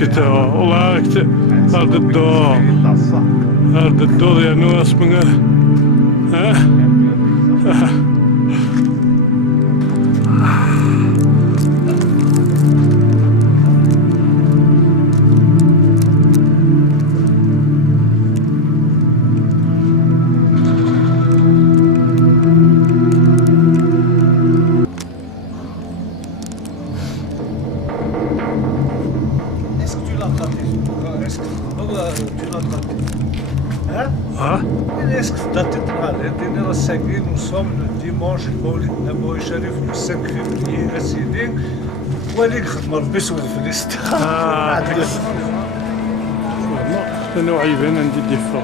كده والله كده هذا الدور هذا الدور يا ناس من ها Est-ce que tu as été le 5 nous sommes le dimanche le Sharif le 5 février à Sydney وليك خدمة ربي سوى في الاست أنا عيبان عندي الدفاع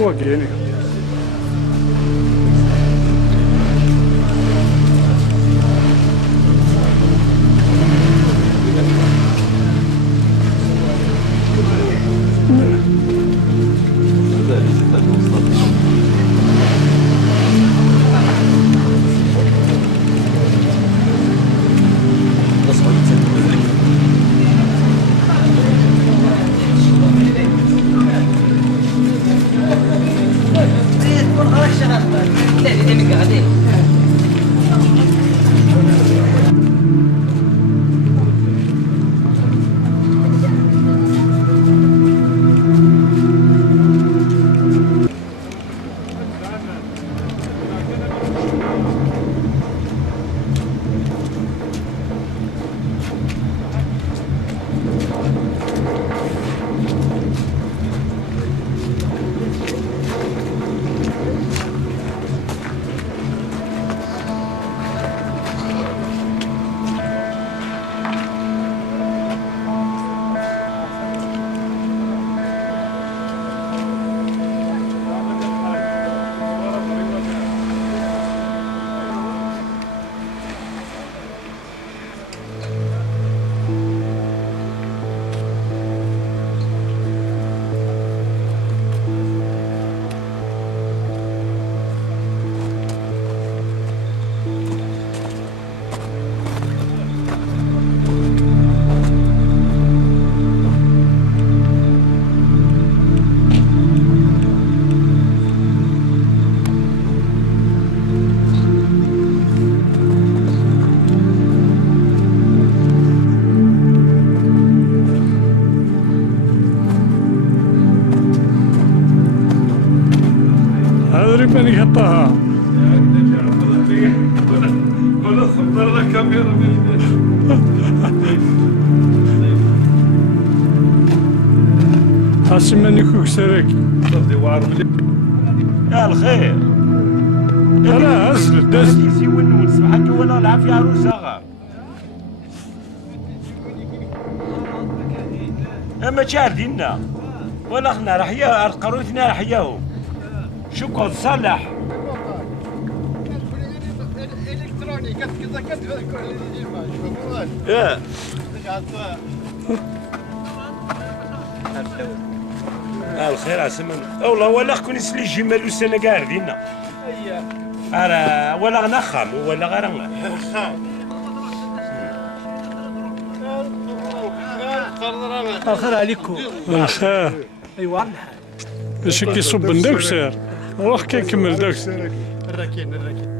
هو يعني هذا من يحطها ولا صدر لك كاميرا حاسس من يكوك سرك يا الخير انا ازلت سي ونون سمحت ولا العافيه عروسه اما شاردينا ولا احنا راح يا القروتنا راح ياهم شكرا صالح الكتروني كذا كذا ايه الخير عسمن والله ولا كون يسلي جمال وسنه قاعدين ولا غنخم ولا غير الخير عليكم الخير ايوا باش كيصب نداك سير روح كيكمل داك الراكين